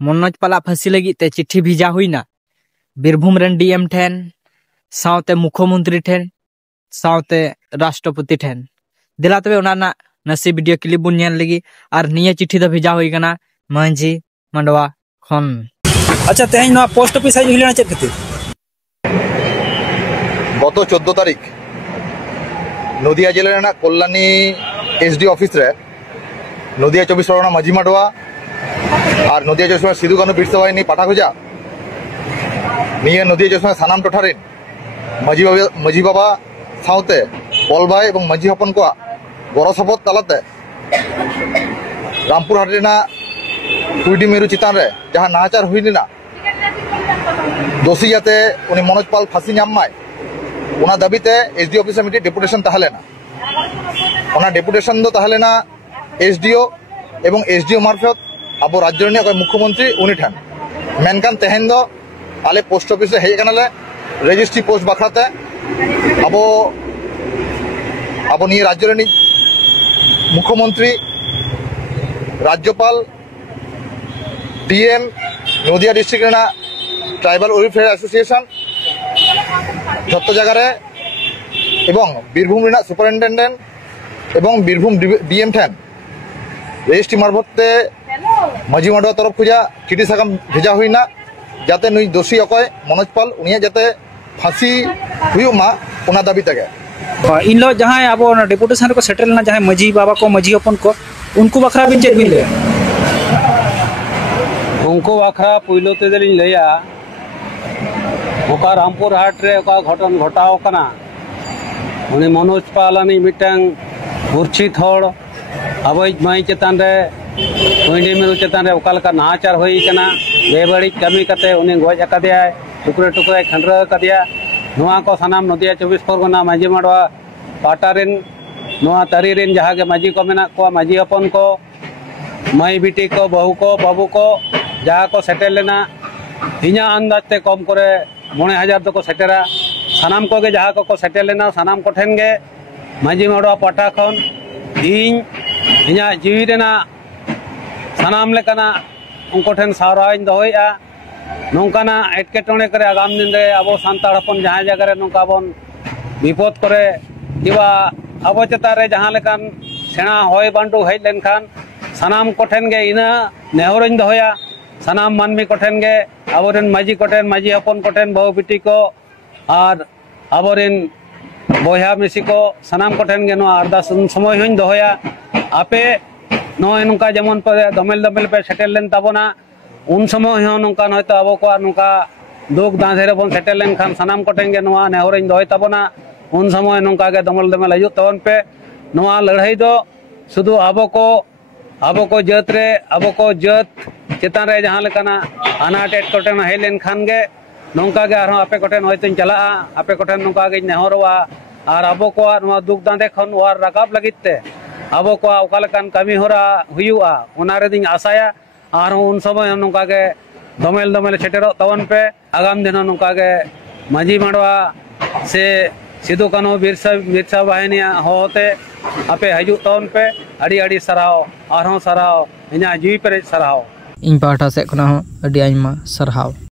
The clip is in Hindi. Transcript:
मनोज पाला फांसी लगी ते चिट्ठी भेजा हुईना बीरभूम रेन डीएम ठेन सावते मुख्यमंत्री ठेन सावते राष्ट्रपति ठेन दिला तबे उनाना नसी वीडियो क्लिप बुन नेल लगी और निया चिट्ठी द भेजा हुई कना मांझी मांडवा खन। अच्छा तेहन ना पोस्ट ऑफिस है हिलना चेक करते गत 14 तारीख नदिया जिले कल्याणी एसडी ऑफिस रे नदिया 24 परगना माझी मांडवा और नदिया 24 परगना सिदु कानू बिरसा बाहिनी पाठाखोजा निया नदिया 24 परगना सानाम टोठारिन माझी बाबा सावते बलबाई और माझी हपन को गड़ सपद तालाते रामपुर हाट रेना कुईडी मेरु चितान रे जहां नाचार हुई लेना दोषी जाते उनी मनोज पाल फांसी नाम माय उना दाबीते एसडी ऑफिस में डेपुटेशन तहलेना उना डेपुटेशन दो तहलेना एसडीओ एवं एसडीओ मार्फत अब राज्य रे मुख्यमंत्री उनी ठन मेनकान तेहन दो आले पोस्ट ऑफिस हेज कनाले रजिस्ट्री पोस्ट बाखराते अब अब निये राज्य रे मुख्यमंत्री राज्यपाल डीएम नदिया डिस्ट्रिक्ट रेना ट्राइबल वेलफेयर एसोसिएशन जत जगह रे एवं बीरभूम रेना सुपरिनटेंडेंट एवं बीरभूम डीएम ठेन रजिस्ट्री मार्फते माझी मांडवा तरफ खुजा चिठी साकाम भेजा हुईना जाते नुई दोषी अकय मनोज पाल उनिया जाते फांसी हुयुमा उना दाबी तगे इन लो जहां अब डेपुटेशन को सेटल ना जहां माझी बाबा को माझी अपन को उनको बखरा बिन चेक बिन ले उनको बखरा पुइलो ते दलिन लया ओका रामपुर हाट रे ओका घटन घटाव कना उनी मनोज पालानी मिटंग मूर्छित हड़ अबैज माई चेतान रे कोइडी मेरु चेतान रे ओका लका नाचार होई कना बेबड़ी कमी कते उनी गज अकादिया टुकड़े टुकड़े खंडर कदिया नोआ को सनाम नदिया 24 परगना माझी मांडवा पाटारिन नोआ तरीरिन जहाँ के माझी को मेना को माझी अपन को माई बिटी को बहू को बाबू को जहाँ को सेटेल लेना इना अंदाज ते कम करे 9,000 को सेटेरा सनाम को गे जहाँ को सेटेल लेना सनाम को ठेन गे माझी मांडवा पाटा खन इना जीवी देना सनाम लेकना उनको ठेन सावराइन दोया नौकाना एटकेटोणे करे आगाम दिन रे अब सान्ताड़ हपन जहाँ जगह रे नौका बन विपद करे किबा अब चेता रे जहाँ लेकान सेना होय बांडू हेज लेनखान सनाम कोठेन गे इना नेहरइन दोया सनाम मानमी कोठेन गे अबरेन माझी कोठेन माझी हपन कोठेन बहु बिटी को और अबरेन बोया मिसी को सनाम कोठेन गे नो अरदास समय हइन दोया आपे नय नौका जेमन पे दमेल दमेल पे सेटेल लेन ताबोना उन समय नौका हयतो अब को नौका दुख दाधेरे बन सेटेल लेन खान सनाम कोठेन गे नोआ नेहरइन दोय ताबोना उन समय नौका गे दमल दमल हजू तबन पे नोआ लड़ाई दो शुधु अब को जत रे अब को जत चेतान रे जहाँ लेकाना अनाट एटकेटोणे हेज लेन खान गे नौका गे आरो आपे कोठेन हयतों चला आपे कोठेन नौका गे नेहरवा और अब को नोआ दुख दादे खन वार राकाब लगिते अब को ओका लेकान कमी होरा हुयुआ उना रे दिं आसाया और उन समय नौका गे दमेल दमेल सेटेरो तवन पे आगाम दिन नौका गे माझी मांडवा से सिदु कानू बिरसा बाहिनी होते आपे हजू तवन पे अड़ी अड़ी सराव और सराव इना जीवी पे सराव इन पाठा से खना अड़ी आइमा सरहाव।